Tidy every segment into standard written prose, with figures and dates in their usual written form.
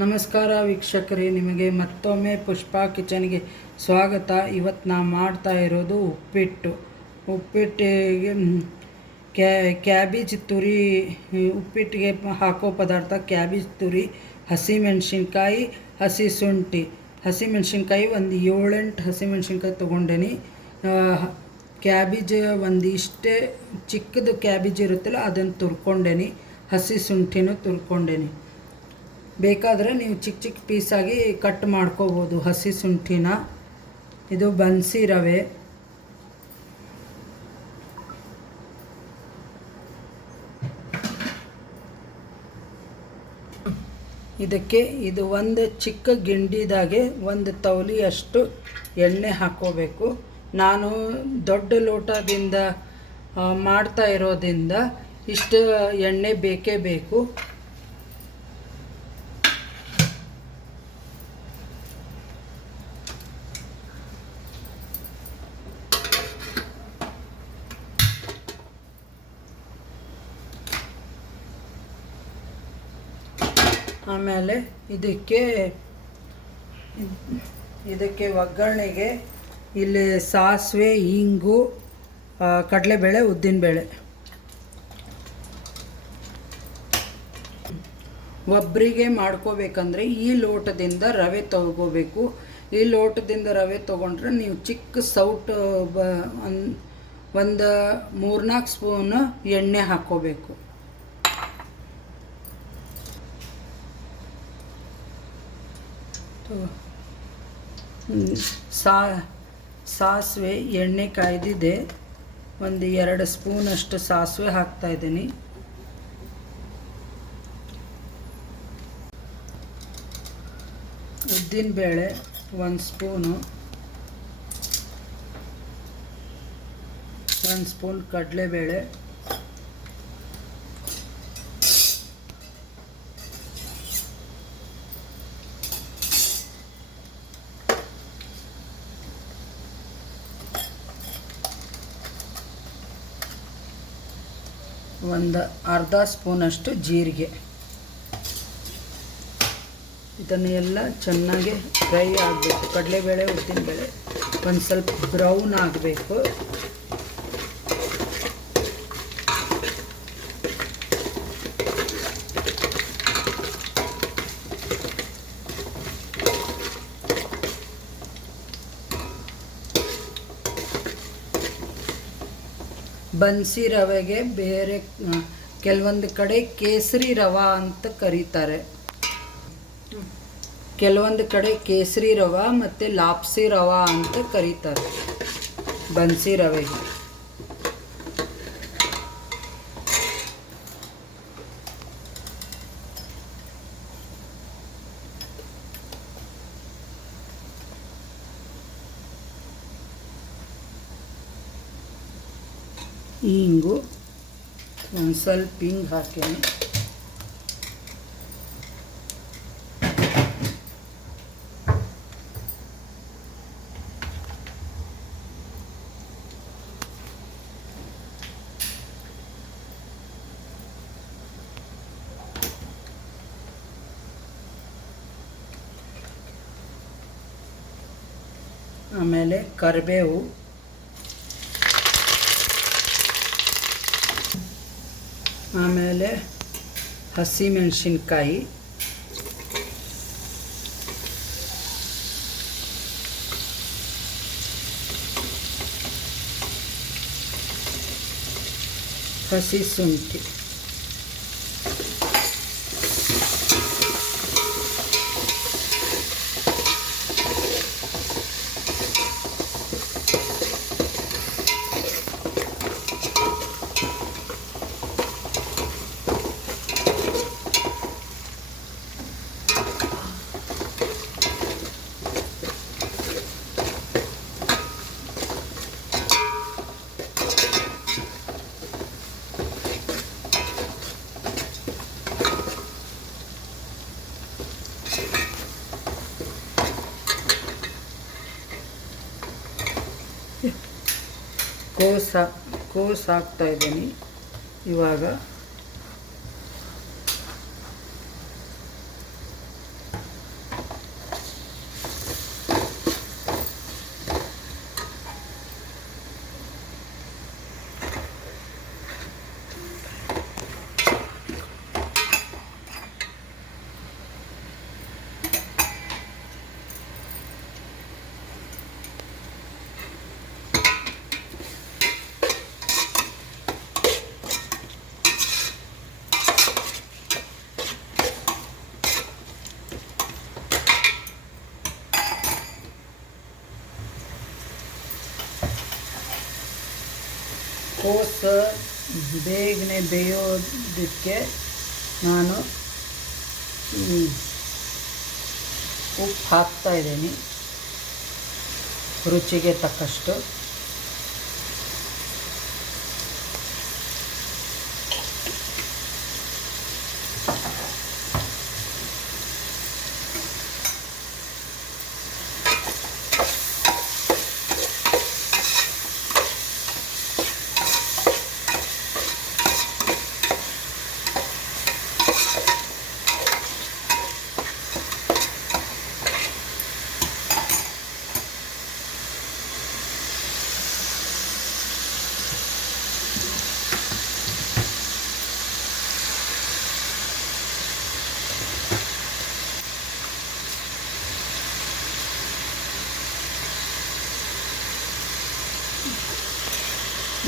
ನಮಸ್ಕಾರ ವೀಕ್ಷಕರೇ, ನಿಮಗೆ ಮತ್ತೊಮ್ಮೆ ಪುಷ್ಪಾ ಕಿಚನ್ಗೆ ಸ್ವಾಗತ. ಇವತ್ತು ನಾನು ಮಾಡ್ತಾ ಇರೋದು ಉಪ್ಪಿಟ್ಟಿಗೆ ಕ್ಯಾಬೇಜ್ ತುರಿ. ಉಪ್ಪಿಟ್ಟಿಗೆ ಹಾಕೋ ಪದಾರ್ಥ ಕ್ಯಾಬೇಜ್ ತುರಿ, ಹಸಿಮೆಣ್ಸಿನ್ಕಾಯಿ, ಹಸಿ ಶುಂಠಿ. ಹಸಿಮೆಣ್ಸಿನ್ಕಾಯಿ ಒಂದು 7-8 ಹಸಿಮೆಣ್ಸಿನ್ಕಾಯಿ ತೊಗೊಂಡೇನಿ. ಕ್ಯಾಬೇಜ್ ಒಂದಿಷ್ಟೇ ಚಿಕ್ಕದು ಕ್ಯಾಬೇಜ್ ಇರುತ್ತಲ್ಲ ಅದನ್ನು ತುರ್ಕೊಂಡೇನಿ. ಹಸಿ ಶುಂಠಿನೂ ತುರ್ಕೊಂಡೇನಿ. ಬೇಕಾದರೆ ನೀವು ಚಿಕ್ಕ ಚಿಕ್ಕ ಪೀಸಾಗಿ ಕಟ್ ಮಾಡ್ಕೋಬೋದು ಹಸಿ ಶುಂಠಿನ. ಇದು ಬನ್ಸಿ ರವೆ. ಇದಕ್ಕೆ ಇದು ಒಂದು ಚಿಕ್ಕ ಗಿಂಡಿದಾಗೆ ಒಂದು ತವಲಿಯಷ್ಟು ಎಣ್ಣೆ ಹಾಕ್ಕೋಬೇಕು. ನಾನು ದೊಡ್ಡ ಲೋಟದಿಂದ ಮಾಡ್ತಾ ಇರೋದ್ರಿಂದ ಇಷ್ಟು ಎಣ್ಣೆ ಬೇಕೇ ಬೇಕು. ಆಮೇಲೆ ಇದಕ್ಕೆ ಒಗ್ಗರಣೆಗೆ ಇಲ್ಲಿ ಸಾಸಿವೆ, ಇಂಗು, ಕಡಲೆಬೇಳೆ, ಉದ್ದಿನಬೇಳೆ. ಒಬ್ಬರಿಗೆ ಮಾಡ್ಕೋಬೇಕಂದ್ರೆ ಈ ಲೋಟದಿಂದ ರವೆ ತೊಗೋಬೇಕು. ಈ ಲೋಟದಿಂದ ರವೆ ತೊಗೊಂಡ್ರೆ ನೀವು ಚಿಕ್ಕ ಸೌಟು ಒಂದು 3-4 ಸ್ಪೂನ್ ಎಣ್ಣೆ ಹಾಕ್ಕೋಬೇಕು. ಸಾಸಿವೆ ಎಣ್ಣೆ ಕಾಯ್ದಿದೆ. ಒಂದು 2 ಸ್ಪೂನಷ್ಟು ಸಾಸಿವೆ ಹಾಕ್ತಾಯಿದ್ದೀನಿ. ಉದ್ದಿನಬೇಳೆ 1 ಸ್ಪೂನು, 1 ಸ್ಪೂನ್ ಕಡಲೆಬೇಳೆ, ಒಂದು ಅರ್ಧ ಸ್ಪೂನಷ್ಟು ಜೀರಿಗೆ. ಇದನ್ನೆಲ್ಲ ಚೆನ್ನಾಗಿ ಫ್ರೈ ಆಗಬೇಕು. ಕಡಲೆಬೇಳೆ, ಉದ್ದಿನಬೇಳೆ ಒಂದು ಸ್ವಲ್ಪ ಬ್ರೌನ್ ಆಗಬೇಕು. ಬನ್ಸಿ ರವೆಗೆ ಬೇರೆ ಕೆಲವೊಂದು ಕಡೆ ಕೇಸರಿ ರವೆ ಅಂತ ಕರೀತಾರೆ. ಕೆಲವೊಂದು ಕಡೆ ಕೇಸರಿ ರವೆ ಮತ್ತು ಲಾಪ್ಸಿ ರವೆ ಅಂತ ಕರೀತಾರೆ ಬನ್ಸಿ ರವೆಗೆ. ಇಂಗು ಒಂದು ಸ್ವಲ್ಪ ಹಿಂಗೆ ಹಾಕೇನಿ. ಆಮೇಲೆ ಕರಿಬೇವು, ಆಮೇಲೆ ಹಸಿಮೆಣಸಿನ್ಕಾಯಿ, ಹಸಿ ಶುಂಠಿ, ಕೋಸು ಹಾಕ್ತಾಯಿದ್ದೀನಿ ಇವಾಗ. ಕೋಸು ಬೇಗನೆ ಬೇಯೋದಕ್ಕೆ ನಾನು ಉಪ್ಪು ಹಾಕ್ತಾಯಿದ್ದೀನಿ ರುಚಿಗೆ ತಕ್ಕಷ್ಟು.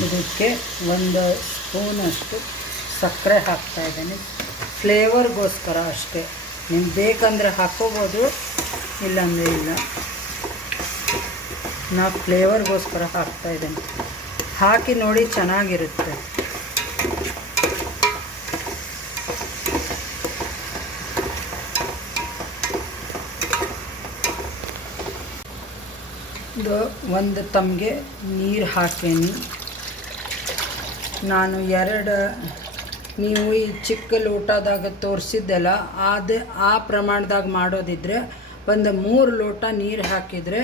ಇದಕ್ಕೆ ಒಂದು ಸ್ಪೂನಷ್ಟು ಸಕ್ಕರೆ ಹಾಕ್ತಾಯಿದ್ದೀನಿ, ಫ್ಲೇವರ್ಗೋಸ್ಕರ ಅಷ್ಟೇ. ನಿಮ್ಗೆ ಬೇಕಂದರೆ ಹಾಕ್ಕೋಬೋದು, ಇಲ್ಲಾಂದರೆ ಇಲ್ಲ. ನಾನು ಫ್ಲೇವರ್ಗೋಸ್ಕರ ಹಾಕ್ತಾಯಿದ್ದೀನಿ. ಹಾಕಿ ನೋಡಿ, ಚೆನ್ನಾಗಿರುತ್ತೆ. ಇದು ಒಂದು ತಮ್ಗೆ ನೀರು ಹಾಕೇನಿ ನಾನು. ನೀವು ಈ ಚಿಕ್ಕ ಲೋಟದಾಗ ತೋರಿಸಿದ್ದೆಲ್ಲ ಆ ಪ್ರಮಾಣದಾಗ ಮಾಡೋದಿದ್ರೆ ಒಂದು 3 ಲೋಟ ನೀರು ಹಾಕಿದರೆ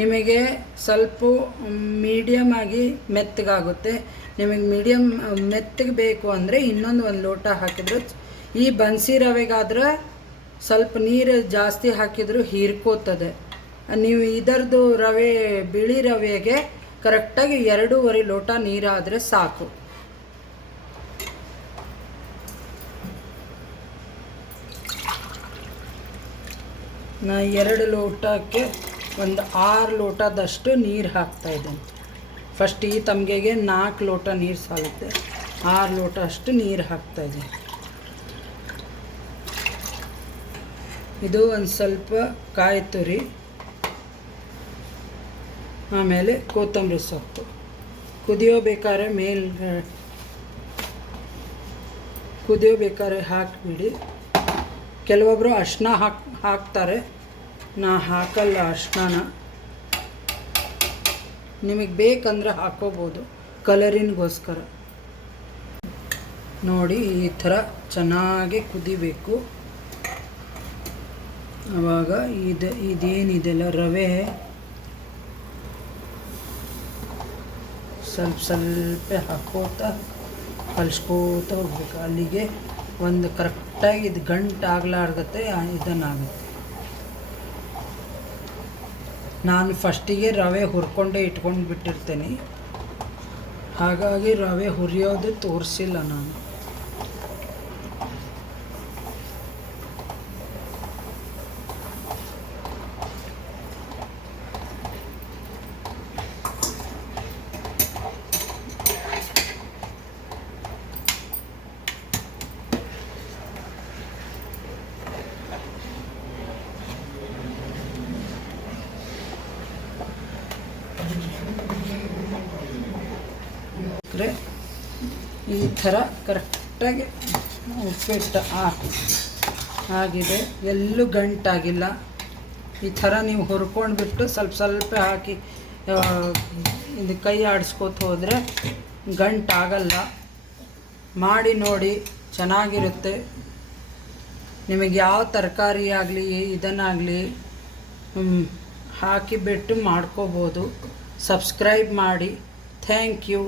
ನಿಮಗೆ ಸ್ವಲ್ಪ ಮೀಡಿಯಮಾಗಿ ಮೆತ್ತಗಾಗುತ್ತೆ. ನಿಮಗೆ ಮೀಡಿಯಮ್ ಮೆತ್ತಗೆ ಬೇಕು ಅಂದರೆ ಇನ್ನೊಂದು 1 ಲೋಟ ಹಾಕಿದ್ರೆ. ಈ ಬನ್ಸಿ ರವೆಗಾದ್ರೆ ಸ್ವಲ್ಪ ನೀರು ಜಾಸ್ತಿ ಹಾಕಿದರೂ ಹೀರ್ಕೋತದೆ. ನೀವು ಇದರದ್ದು ರವೆ, ಬಿಳಿ ರವೆಗೆ ಕರೆಕ್ಟಾಗಿ 2.5 ಲೋಟ ನೀರಾದರೆ ಸಾಕು. ನಾ 2 ಲೋಟಕ್ಕೆ ಒಂದು 6 ಲೋಟದಷ್ಟು ನೀರು ಹಾಕ್ತಾಯಿದ್ದೇನೆ. ಫಸ್ಟ್ ಈ ತಮ್ಗೆಗೆ 4 ಲೋಟ ನೀರು ಸಾಲುತ್ತೆ. 6 ಲೋಟ ಅಷ್ಟು ನೀರು ಹಾಕ್ತಾಯಿದ್ದೀನಿ. ಇದು ಒಂದು ಸ್ವಲ್ಪ ಕಾಯಿ ತುರಿ, ಆಮೇಲೆ ಕೊತ್ತಂಬರಿ ಸೊಪ್ಪು ಕುದಿಯೋಬೇಕಾದ್ರೆ ಹಾಕಿಬಿಡಿ. ಕೆಲವೊಬ್ಬರು ಅರಿಶಿನ ಹಾಕ್ತಾರೆ, ನಾ ಹಾಕಲ್ಲ ಅರಿಶಿನ. ನಿಮಗೆ ಬೇಕಂದ್ರೆ ಹಾಕೋಬೋದು ಕಲರಿನ್ಗೋಸ್ಕರ. ನೋಡಿ, ಈ ಥರ ಚೆನ್ನಾಗಿ ಕುದಿಬೇಕು. ಆವಾಗ ಇದೇನಿದೆಲ್ಲ ರವೆ ಸ್ವಲ್ಪ ಹಾಕೋತಾ ಕಲಿಸ್ಕೋತಾ ಹೋಗ್ಬೇಕು. ಅಲ್ಲಿಗೆ ಒಂದು ಕರೆಕ್ಟಾಗಿ ಇದು ಗಂಟು ಆಗ್ಲಾರ್ಗತ್ತೆ ಇದನ್ನಾಗುತ್ತೆ. ನಾನು ಫಸ್ಟಿಗೆ ರವೆ ಹುರ್ಕೊಂಡೇ ಇಟ್ಕೊಂಡು ಬಿಟ್ಟಿರ್ತೇನೆ, ಹಾಗಾಗಿ ರವೆ ಹುರಿಯೋದು ತೋರಿಸಿಲ್ಲ ನಾನು. ಈ ಥರ ಕರೆಕ್ಟಾಗಿ ಉಪ್ಪಿಟ್ಟು ಆಗಿದೆ, ಎಲ್ಲೂ ಗಂಟಾಗಿಲ್ಲ. ಈ ಥರ ನೀವು ಹುರ್ಕೊಂಡ್ಬಿಟ್ಟು ಸ್ವಲ್ಪ ಹಾಕಿ ಇದು ಕೈ ಆಡಿಸ್ಕೋತ ಹೋದರೆ ಗಂಟಾಗಲ್ಲ. ಮಾಡಿ ನೋಡಿ, ಚೆನ್ನಾಗಿರುತ್ತೆ. ನಿಮಗೆ ಯಾವ ತರಕಾರಿ ಆಗಲಿ ಇದನ್ನಾಗಲಿ ಹಾಕಿಬಿಟ್ಟು ಮಾಡ್ಕೋಬೋದು. ಸಬ್ಸ್ಕ್ರೈಬ್ ಮಾಡಿ. Thank you.